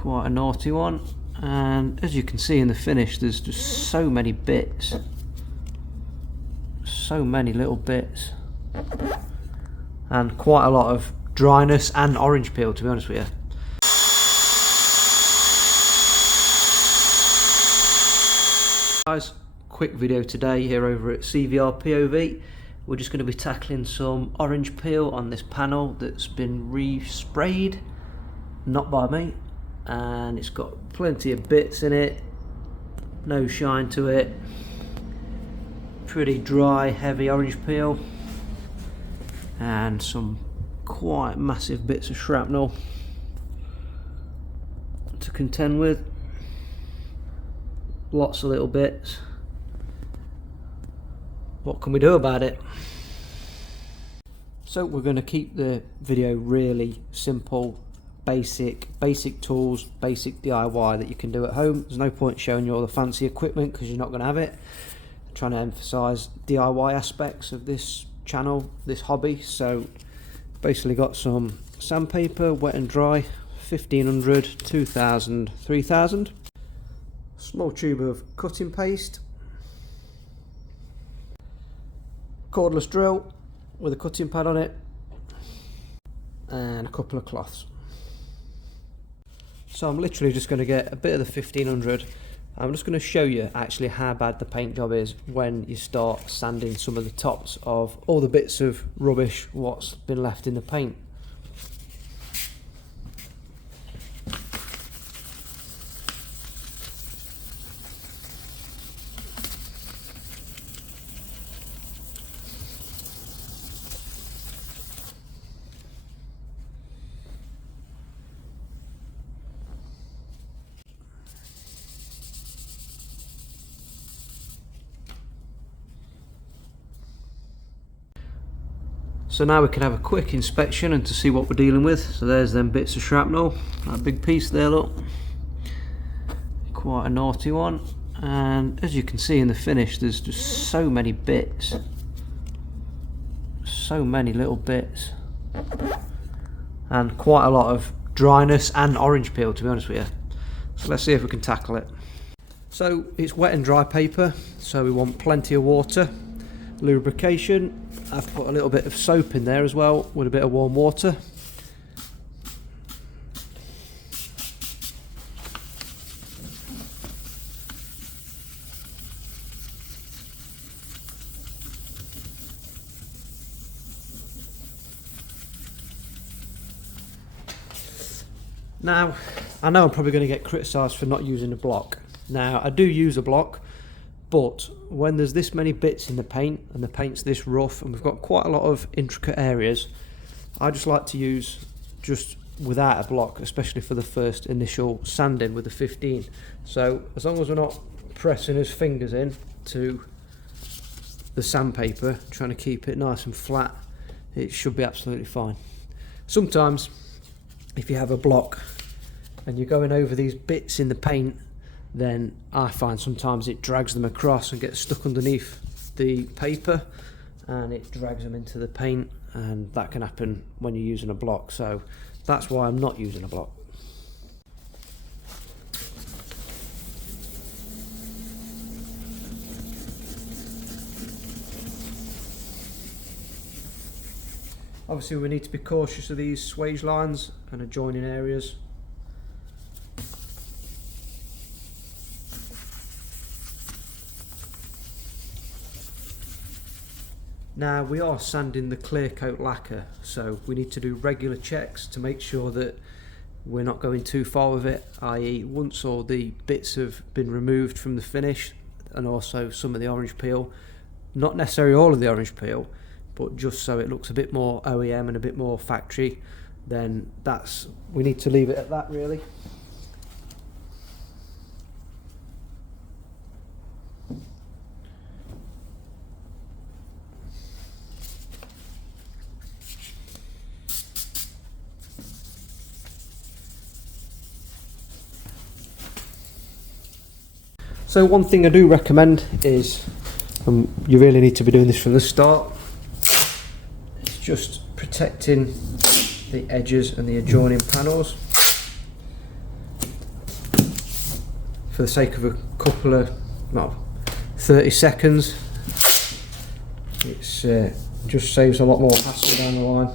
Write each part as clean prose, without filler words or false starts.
Quite a naughty one, and as you can see in the finish, there's just so many bits, so many little bits, and quite a lot of dryness and orange peel, to be honest with you. Guys, quick video today here over at CVR POV. We're just going to be tackling some orange peel on this panel that's been re-sprayed, not by me, and it's got plenty of bits in it, no shine to it, pretty dry, heavy orange peel, and some quite massive bits of shrapnel to contend with. Lots of little bits. What can we do about it? So we're going to keep the video really simple, basic tools, basic DIY that you can do at home. There's no point showing you all the fancy equipment because you're not going to have it. I'm trying to emphasize DIY aspects of this channel, this hobby. So basically got some sandpaper, wet and dry, 1500, 2000, 3000. Small tube of cutting paste, cordless drill with a cutting pad on it, and a couple of cloths. So I'm literally just going to get a bit of the 1500. I'm just going to show you actually how bad the paint job is when you start sanding some of the tops of all the bits of rubbish what's been left in the paint. So now we can have a quick inspection and to see what we're dealing with. So there's them bits of shrapnel, that big piece there, look, quite a naughty one, and as you can see in the finish, there's just so many bits, so many little bits, and quite a lot of dryness and orange peel, to be honest with you. So let's see if we can tackle it. So it's wet and dry paper, so we want plenty of water, lubrication. I've put a little bit of soap in there as well with a bit of warm water. Now, I know I'm probably going to get criticised for not using a block. Now, I do use a block, but when there's this many bits in the paint and the paint's this rough and we've got quite a lot of intricate areas, I just like to use just without a block, especially for the first initial sanding with the 15. So as long as we're not pressing his fingers in to the sandpaper, trying to keep it nice and flat, it should be absolutely fine. Sometimes if you have a block and you're going over these bits in the paint, then I find sometimes it drags them across and gets stuck underneath the paper and it drags them into the paint, and that can happen when you're using a block, so that's why I'm not using a block. Obviously we need to be cautious of these swage lines and adjoining areas. Now we are sanding the clearcoat lacquer, so we need to do regular checks to make sure that we're not going too far with it, i.e. once all the bits have been removed from the finish and also some of the orange peel, not necessarily all of the orange peel, but just so it looks a bit more OEM and a bit more factory, then we need to leave it at that really. So one thing I do recommend is, you really need to be doing this from the start, it's just protecting the edges and the adjoining panels. for the sake of a couple of, well, 30 seconds. It's just saves a lot more hassle down the line.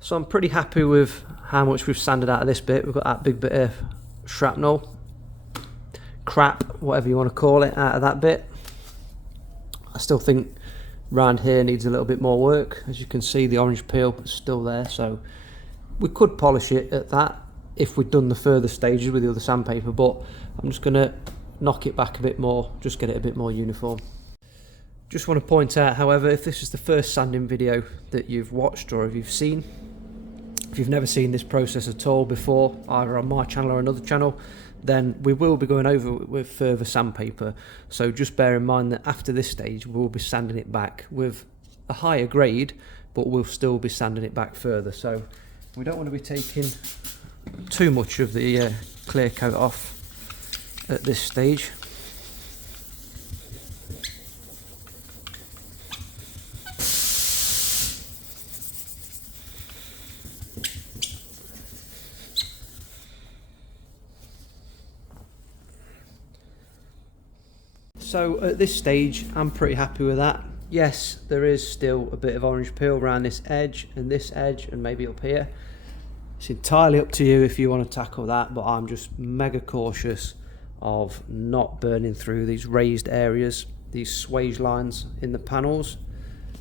So I'm pretty happy with how much we've sanded out of this bit. We've got that big bit of shrapnel, crap, whatever you want to call it, out of that bit. I still think round here needs a little bit more work. As you can see, the orange peel is still there, so we could polish it at that if we'd done the further stages with the other sandpaper, but I'm just going to knock it back a bit more, just get it a bit more uniform. Just want to point out, however, if this is the first sanding video that you've watched or if you've seen, if you've never seen this process at all before, either on my channel or another channel, then we will be going over with further sandpaper. So just bear in mind that after this stage, we'll be sanding it back with a higher grade, but we'll still be sanding it back further. So we don't want to be taking too much of the clear coat off at this stage. So at this stage, I'm pretty happy with that. Yes, there is still a bit of orange peel around this edge and maybe up here. It's entirely up to you if you want to tackle that, but I'm just mega cautious of not burning through these raised areas, these swage lines in the panels.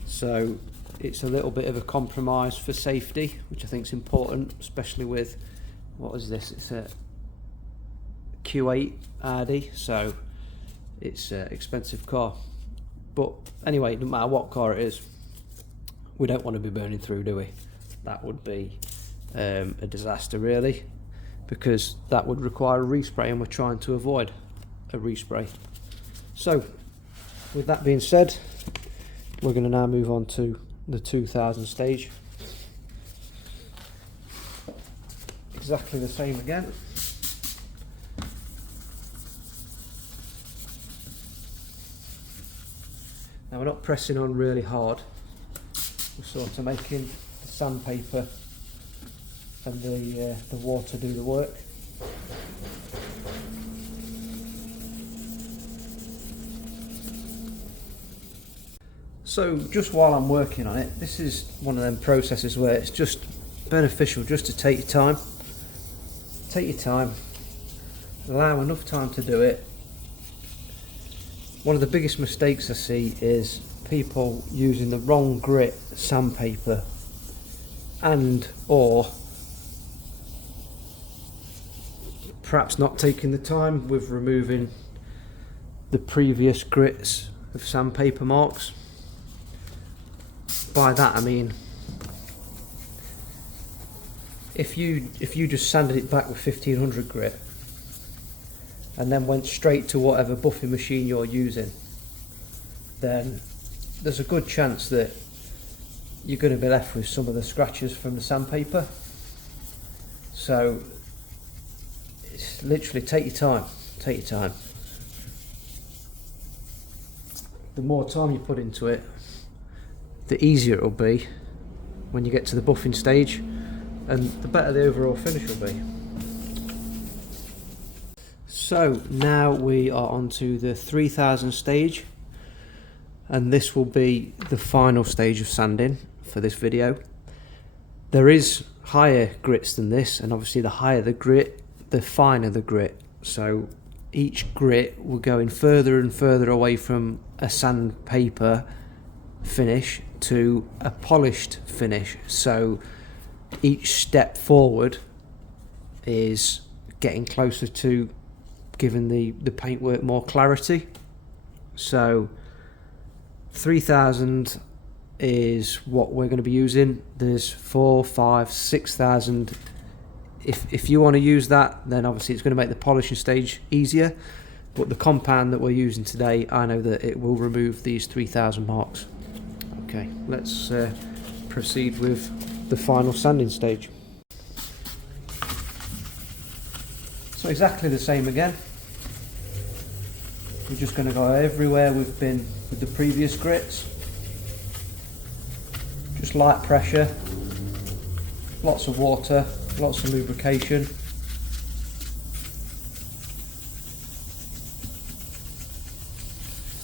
So it's a little bit of a compromise for safety, which I think is important, especially with, what is this? It's a Q8 RD, so it's an expensive car. But anyway, no matter what car it is, we don't want to be burning through, do we? That would be a disaster really, because that would require a respray, and we're trying to avoid a respray. So with that being said, we're going to now move on to the 2000 stage. Exactly the same again. Now we're not pressing on really hard, we're sort of making the sandpaper and the water do the work. So just while I'm working on it, this is one of them processes where it's just beneficial just to take your time. Take your time, allow enough time to do it. One of the biggest mistakes I see is people using the wrong grit sandpaper and or perhaps not taking the time with removing the previous grits of sandpaper marks. By that I mean, if you just sanded it back with 1500 grit and then went straight to whatever buffing machine you're using, then there's a good chance that you're going to be left with some of the scratches from the sandpaper. So it's literally take your time, take your time. The more time you put into it, the easier it'll be when you get to the buffing stage, and the better the overall finish will be. So now we are on to the 3000 stage, and this will be the final stage of sanding for this video. There is higher grits than this, and obviously the higher the grit, the finer the grit. So each grit will going further and further away from a sandpaper finish to a polished finish. So each step forward is getting closer to giving the paintwork more clarity. So 3000 is what we're going to be using. There's 4, 5, 6000. If you want to use that, then obviously it's going to make the polishing stage easier, but the compound that we're using today, I know that it will remove these 3000 marks. Okay, let's proceed with the final sanding stage. So exactly the same again. We're just going to go everywhere we've been with the previous grits. Just light pressure. lots of water, lots of lubrication.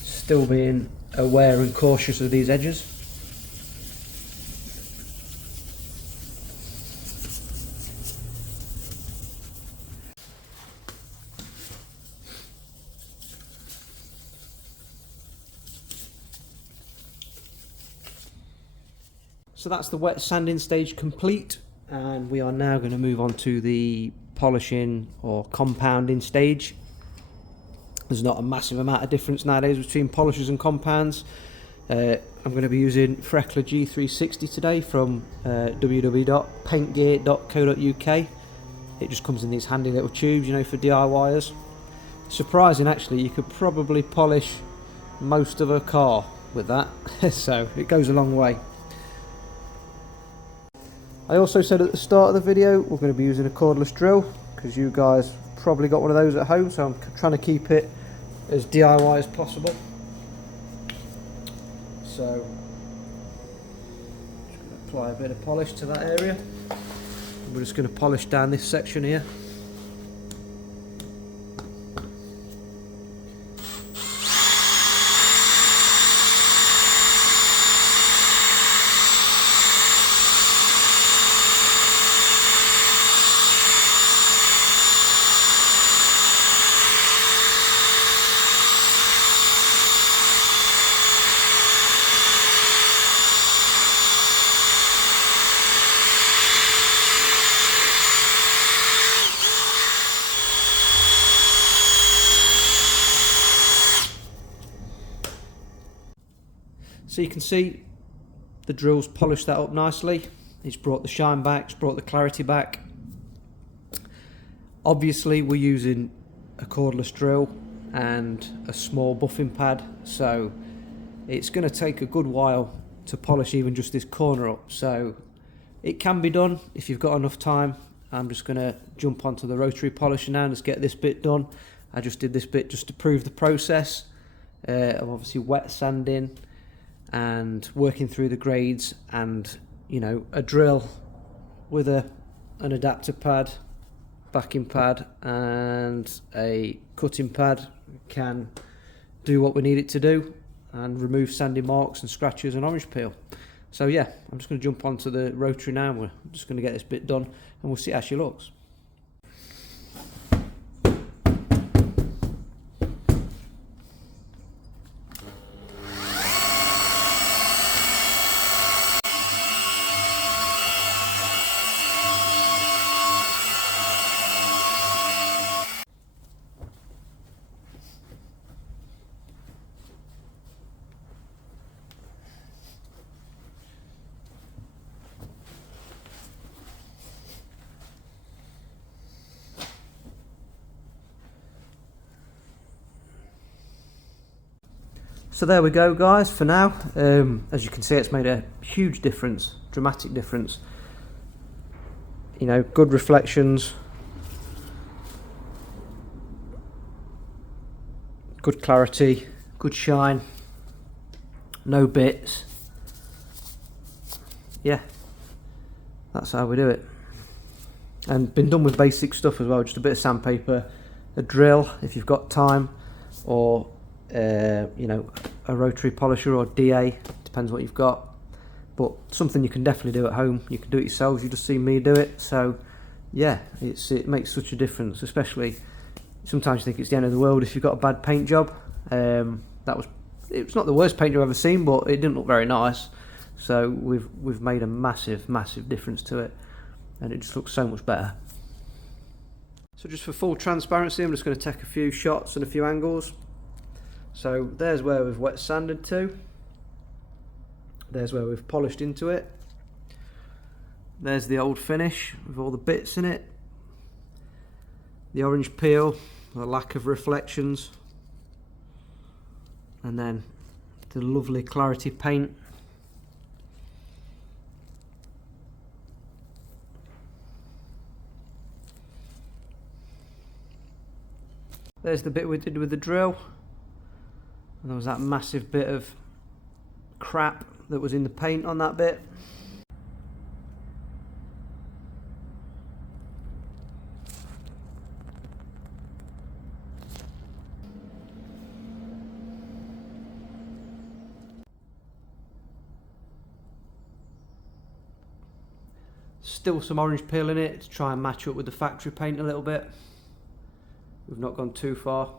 Still being aware and cautious of these edges. So that's the wet sanding stage complete, and we are now going to move on to the polishing or compounding stage. There's not a massive amount of difference nowadays between polishers and compounds. I'm going to be using Freckler G360 today from www.paintgear.co.uk. It just comes in these handy little tubes, you know, for DIYers. Surprising actually, you could probably polish most of a car with that, so it goes a long way. I also said at the start of the video we're going to be using a cordless drill, because you guys probably got one of those at home, so I'm trying to keep it as DIY as possible. So just going to apply a bit of polish to that area. We're just going to polish down this section here. So you can see the drill's polished that up nicely. It's brought the shine back, it's brought the clarity back. Obviously we're using a cordless drill and a small buffing pad, so it's going to take a good while to polish even just this corner up. So it can be done if you've got enough time. I'm just going to jump onto the rotary polisher now and just get this bit done. I just did this bit just to prove the process of obviously wet sanding and working through the grades, and you know, a drill with an adapter pad, backing pad and a cutting pad can do what we need it to do and remove sandy marks and scratches and orange peel. So yeah, I'm just going to jump onto the rotary now. We're just going to get this bit done and we'll see how she looks. So there we go guys for now. As you can see, it's made a huge difference, dramatic difference. You know, good reflections, good clarity, good shine, no bits. Yeah, that's how we do it. And been done with basic stuff as well, just a bit of sandpaper, a drill if you've got time, or you know, a rotary polisher or DA, depends what you've got, but something you can definitely do at home. You can do it yourselves, you just see me do it. So yeah, it makes such a difference, especially sometimes you think it's the end of the world if you've got a bad paint job. It's not the worst paint job I've ever seen, but it didn't look very nice, so we've made a massive difference to it, and it just looks so much better. So just for full transparency, I'm just going to take a few shots and a few angles. So there's where we've wet sanded to, there's where we've polished into it, there's the old finish with all the bits in it, the orange peel, the lack of reflections, and then the lovely clarity paint. There's the bit we did with the drill. And there was that massive bit of crap that was in the paint on that bit. Still some orange peel in it to try and match up with the factory paint a little bit. We've not gone too far.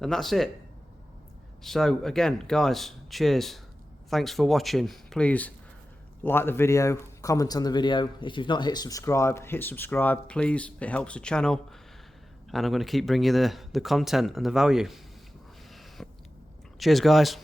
And that's it. So again, guys, cheers. Thanks for watching. Please like the video, comment on the video. If you've not hit subscribe, please. It helps the channel. And I'm going to keep bringing you the content and the value. Cheers, guys.